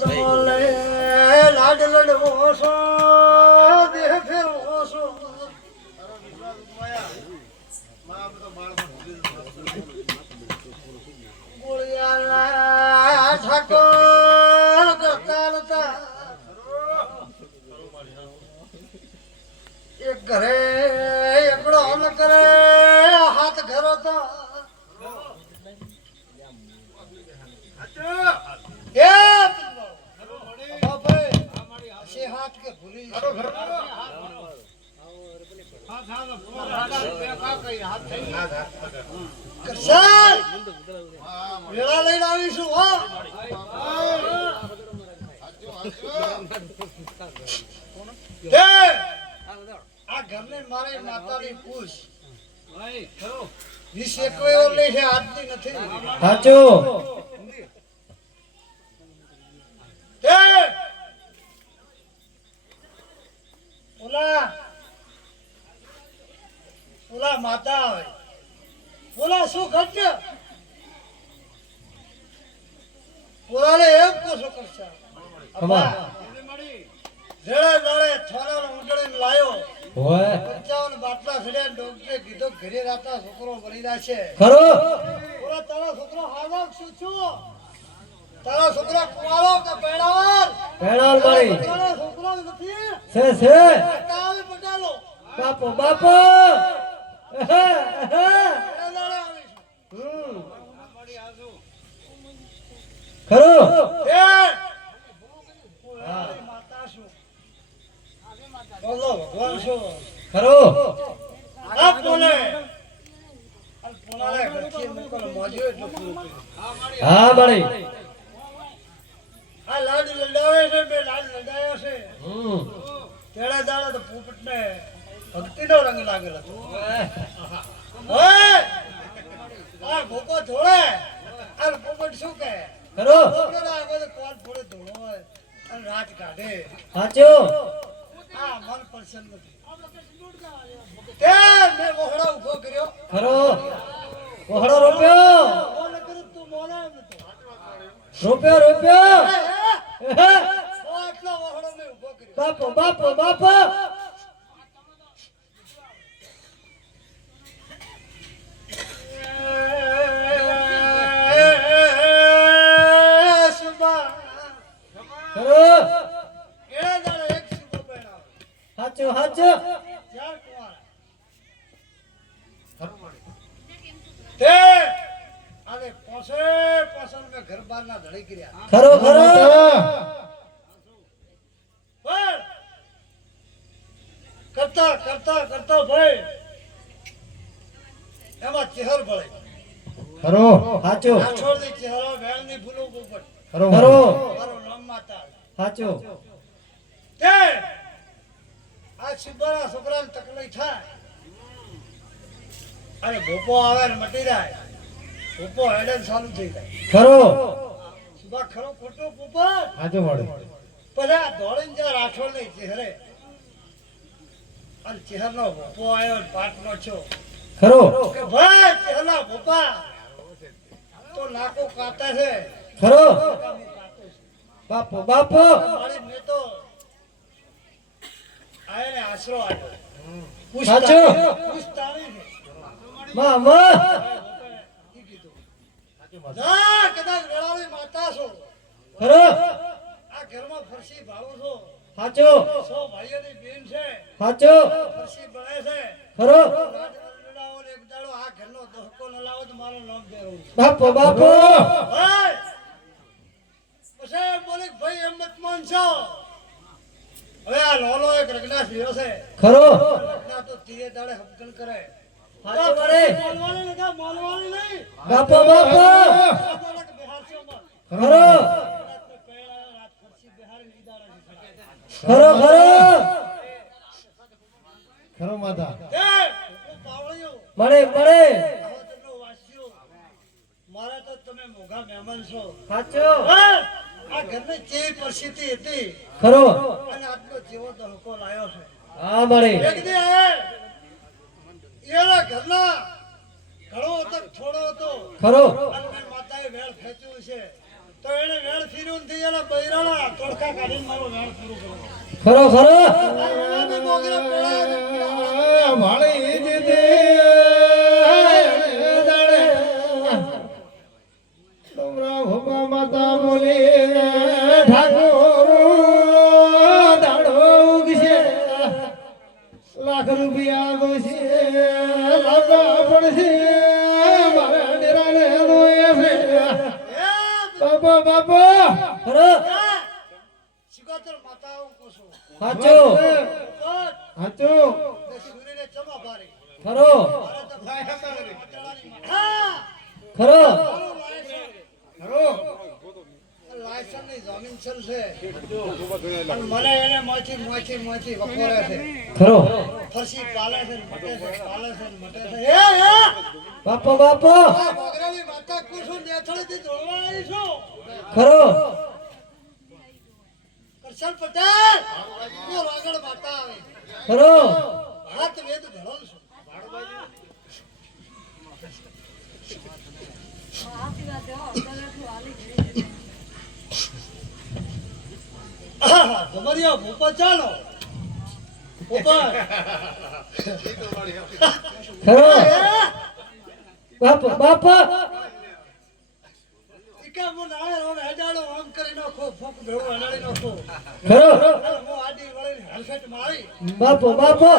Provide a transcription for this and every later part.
તમારે લાડ લડવો છો દેહ ફેરવો છો ગોળિયાલા ઠાકોર કરતા નતા એક ઘરે હાથ ઘરો તો એ બાપા હાથ કે ભૂલી કરશન વેળા લઈને આવીશું આ ઘરને મારી માતાની પૂછ. વીસ એકવી ઓર લઈ છે આજની નથી. સાચું એ, ઓલા ઓલા માતા હોય ઓલા શું ઘટ ઓલાને એમ કોશો કરશે ખમા. જેડે દાડે થોરાનો ઉંડળીને લાયો. ઓય પંચાવન બાટલા સડ્યા ડોક્ટરે કીધો ઘરે રાતા છોકરો મળી જશે. ખરો? ઓરા તારો છોકરો હાલો શું છું? તારો છોકરો કુવારો કે પેડાવર પેડાવર મારી. તારો છોકરો નથી. છે છે. કાલ પટાલો બાપો બાપો એહે, એહે. એના દાડે આવીશું હમ. ખરો એ આ લાડ લડાવે છે બે લાડ લડાયો છે હમ. તેડા તો પોપટને ભક્તિનો રંગ લાગેલો હતો ઓય! આ ભૂકો ધોળે આ પોપટ શું કહે અને રાત કાઢે સાચું. આ મન પ્રસન્ન નથી તે મેં વહોડા ઊભો કર્યો. ખરો. વહડો રોપ્યો. મોને કર્યું? તું મોને એમ. રોપ્યો રોપ્યો. મેં કર્યો. બાપો બાપો બાપો. ખરો ચાર કુંવારા તે અને પોસે પોસન મેં ઘર બાર ના ધડી કર્યા. ખરો ખરો. પણ કરતા કરતા કરતા ભાઈ એમાં ચહેર ભળે. ખરો. સાચું આછોડની ચહેરો વેળની ભૂલો પોપટ ખરો. મારું નામ માતા. સાચું. તે આ સિબ્બાના છોકરાને તકલીફ થાય. અને ભોપો આવે ને મટી જાય. ભોપો હેડે ચાલુ થઈ જાય. ખરો. સુબા ખરો ખોટો પોપટ સાચો મળે. પછી આ દોડીને જ્યાં રાઠોડ નહીં ચહેરે અને ચહેરનો ભોપો આવ્યો ને પાટનો છો. ખરો. કે ભાઈ ચહેરના ભોપા તો નાકો કાતા છે. ખરો. બાપો બાપો! મારી મેં તો આયને આશરો આપ્યો. સાચું. પૂછતાણી છે માં માં ઈ કીધું. ના, કદાચ વેળાળી માતા છો. ખરો? આ ઘરમાં ફરસી ભાળો છો. સાચું? સો ભાઈઓની બેન છે. સાચું? ફરસી બળે છે. ખરો? આ ઘરનો દહકો ન લાવો તો મારું નામ છે. બાપો બાપો ભાઈ પછી બોલે કે ભાઈ એમ મત માનશો હવે આ લોલો એક રગડા થયો છે. ખરો. રગડા તો દાડે કરે. નહીં બાપો બાપો. ખરો. ખરો ખરો. ખરો માતા. મળે મળે. મારા તો તમે મોઘા મહેમાન છો. સાચો. આ ઘરની કેવી પરિસ્થિતિ હતી. ખરો. અને આટલો જેવો ધડકો લાયો છે. હા મળે. એક દી એના ઘરના ઘણો હતો થોડો હતો. ખરો. અને માતાએ વેળ ખેંચ્યું છે. તો એને વેળ ફીર્યું નથી એના બૈરાના તડકા કાઢીને મારો પૂરું ખરો ખરો. બાપા બાપા ખરો લાયસન્સની જમીન છે અને મને એને મોંથી મોંથી મોંથી વખોરે છે. ખરો. ફરસી પાલે છે મટે છે પાલે છે મટે છે. એ એ! બાપો બાપો! આ માતા કુસુમ નેથળીથી દોડવા આવી છું. ખરો. કરશન પટેલ! હું વાગડ માતા આવે? ખરો. હાથ વેદ ધડો છું. આહા, ગમરિયા ભૂપા ચાલો. ઉપર બાપા બાપો. ખરો બાપો બાપો.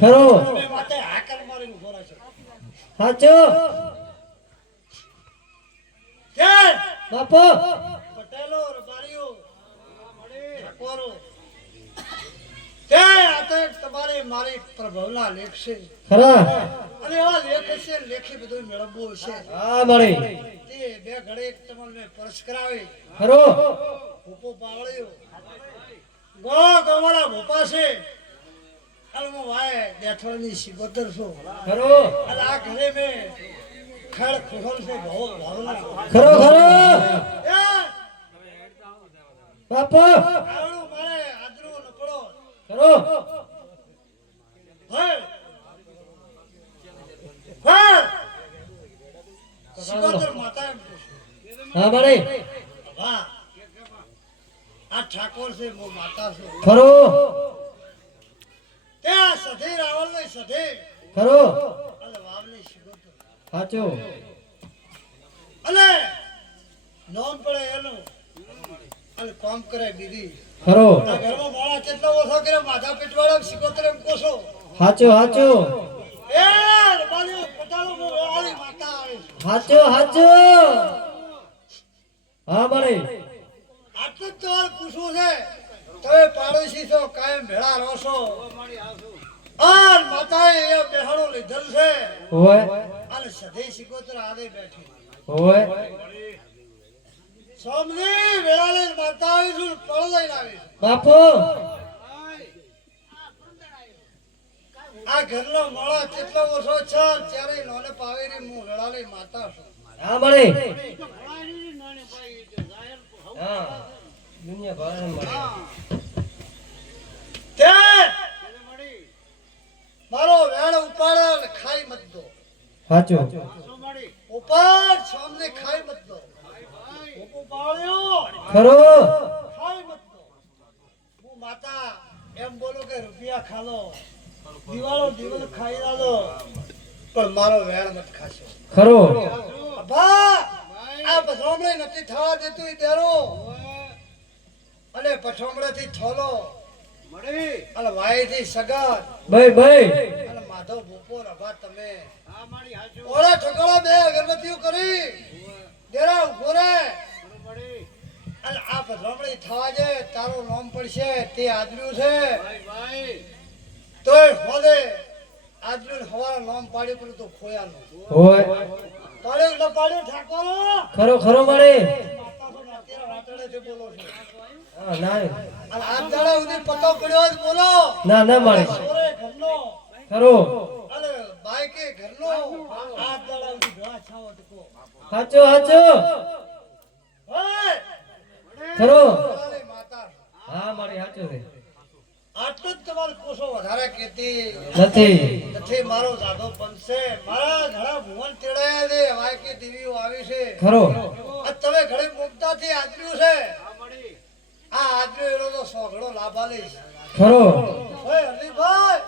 ખરો સાચો બાપો! પટેલો રબારીઓ ઠાકોરો. તે આ તો એક મારી પ્રભવના લેખ છે. ખરા? અને એવા લેખ હશે લેખી બધું મેળવવું હશે. હા મળી. તે બે ઘડે તમને પરસ કરાવે. ખરો? ભૂપો પાવળ્યો. ગો ગવાળા ભૂપા છે. અને વાય દેથળની સિકોતર છું. ખરો? આ ઘરે મેં ખરો ખરો. બાપો! ખરો. હે! વાહ આ ઠાકોર છે મો માતા છે. ખરો. તે સધે રાવળ ને સધે ખરો. સાચો અને નોમ પડે એનું. અને કામ કરે બીજી. ખરો ઘરમાં મોળા કેટલા ઓછો કરે માથા પેટવાળા સિકોતર એમ કોસો સાચો સાચો એ રબારીઓ પટાલો મો વાળી માતા આવે સાચો સાચો હા મળી. આટલું તો પૂછવું છે. તમે પાડોશી છો કાયમ ભેળા રહો છો. આ માતાએ એ બેહાડો લીધેલ છે. હોય. અને સધે સિકોતર આદે બેઠી. હોય. સોમની વેળાલે માતા આવી તળ પળ લઈને આવી. બાપો. આ ઘરનો મોળો કેટલો ઓછો છે ત્યારે નોને પાવેરી હું વેળાલે માતા છું. હા મળે. હા. દુનિયા ભારે મળી તે મારો વેણ ઉપાડે ખાઈ મત દો. સાચો ઉપાડ સોમને ખાઈ મત દો. ખરો. ખાઈ મત દો. હું માતા એમ બોલો કે રૂપિયા ખાલો દિવાળો દિવસ ખાઈ લાલો પણ મારો વેણ મત ખાશો. ખરો. અભા આ પછોમડે નથી થવા દેતું ઈ દેરો. અને પથોમડેથી થોલો. વાયથી ભાઈ ભાઈ. માધવ ભૂપો રભા તમે. ઠકોળા બે અગરબત્તીઓ કરી. ડેરા ઊભો રે. અને આ પથોમડી થવા જે તારું નામ પડશે તે આજનું છે. તોય હોદે. આજનું હવારા નામ પાડ્યું પણ તું ખોયાનું હોય. પાડ્યું ન પાડ્યું ઠાકોરો. ખરો ખરો મળી અત્યારે બોલો છો? હા ના અને આજ દાડા સુધી પતો પડ્યો હોય બોલો. ના ના મળી ઘરનો. ખરો. અને બાઈકે ઘરનો. આજ દાડા સુધી ઘા છાવો તો સાચો સાચો ખરો. હા મળી સાચો છે. આટલું જ તમારો કોષો વધારે કહેતી. નથી. નથી મારો દાદો બનશે. મારા ઘણા ભુવન તેડાયા છે. વાયકી દેવીઓ આવી છે. ખરો. તમે ઘણી મુક્તાથી આદર્યું છે. આ આદર્યો એનો તો સોગડો લાભ આલીશ ખરો. ઓય હરદીપભાઈ.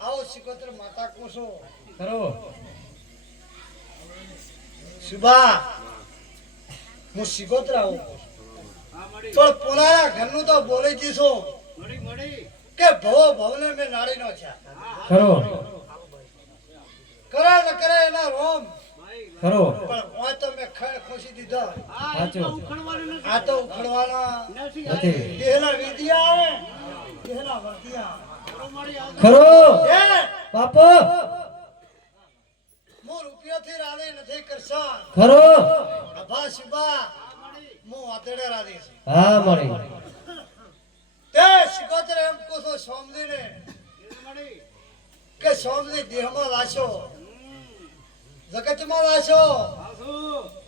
આવો સિકોતર માતા કોસો. ખરો. સુબા હું સિકોતર આવું. પણ પોલાના ઘરનું તો બોલી દીશો. કે ભવો ભવને મેં નાડી નો છે ખરો. કરે ન કરે એના રોમ. ખરો પણ ઓય તો મેં આ તો ઉખડવાના નથી. આવે. વર્તિયા ખરો. રાધે નથી કરશા ખરો. અભા હું વાતડે રાધે હા મળી. તે શિકોતર એમ કોસો સોમદીને કે સોમદી દેહમાં લાશો. જગતમાં લાશો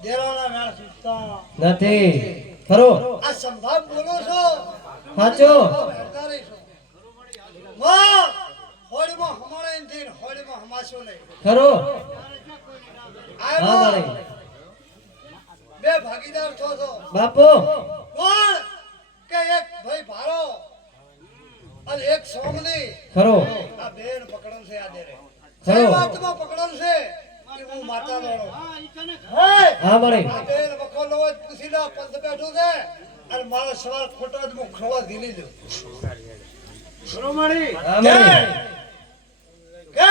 દેરાના નથી. ખરો આ સંભાવ બોલો છો. સાચો. હેરતા હોળીમાં હમાણે નથી હોળીમાં હમાશો નહીં. ખરો આ હા બે ભાગીદાર છો છો. બાપો. કોણ? કે એક ભાઈ ભારો અને એક સોમની. ખરો આ બેન પકડન છે આ દેરે. ખરો. વાતમાં પકડન છે. કે હું માતા વાળો હે હા મળે બેન વખોલો લો પંત બેઠું છે અને મારો સવાલ ખોટો જ હું ખોળો ધીલી દઉં હા મળી કે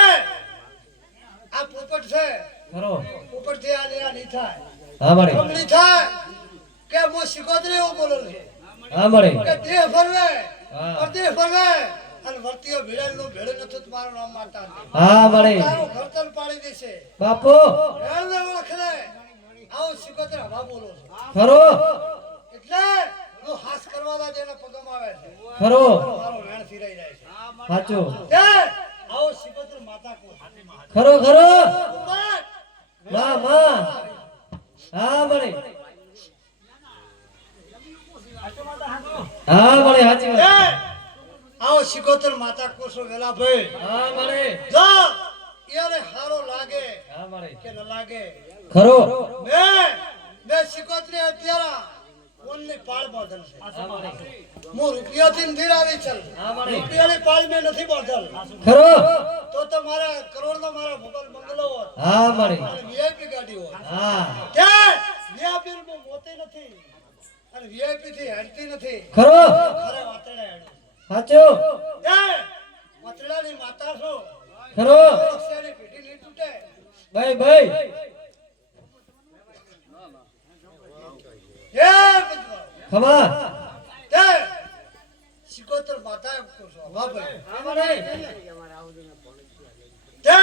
આ પોપટ છે. ખરો પોપટથી આ લેવા નહીં થાય. હા મળે કમળી થાય કે હું શિકોતરી એવું બોલું છું. હા મળે કે દેહ ફરવે. હા. પરદેહ ફરવે. અને વર્તીઓ ભેળેલ ભેળે નથી મારું નામ મારતા હા મળી તારું ઘરતર પાડી દેશે. બાપો. ભેળને ઓળખે આવો શિકોતર હવા બોલો ખરો એટલે હું હાસ કરવા જેને પગમ આવે છે. ખરો મારો વેણ ફિરાઈ જાય છે. સાચું. તે આવો શિકોતર માતા કો ખરો ખરો ઉપાડ. માં માં હા મળી હા મળી સાચી વાત. આવો શિકોતર માતા કોસો વેલા ભાઈ. હા મારે. જો યાને હારો લાગે હા મારે. કે ન લાગે. ખરો. મે મે શિકોતરી અત્યારે કોણની પાળ બાંધલ છે. હા હું રૂપિયાથી નથી રાવી ચલ. હા, મળી. રૂપિયાની પાળ મેં નથી બાંધલ. ખરો. તો તો મારા કરોડ નો મારા મોબાઈલ બંગલો હોત. હા મારે. વીઆઈપી ગાડી હોત. હા. કે વીઆઈપી માં મોતી નથી. અને વીઆઈપી થી હેડતી નથી. ખરો. ખરે સાચો? એ મતડાની માતા છો. ખરો? અક્ષરની પેટી લઈ તૂટે. ભાઈ ભાઈ. એ ખબર? તે સિકોતર માતા એમ કહો છો. વાહ ભાઈ. હા ભાઈ. તે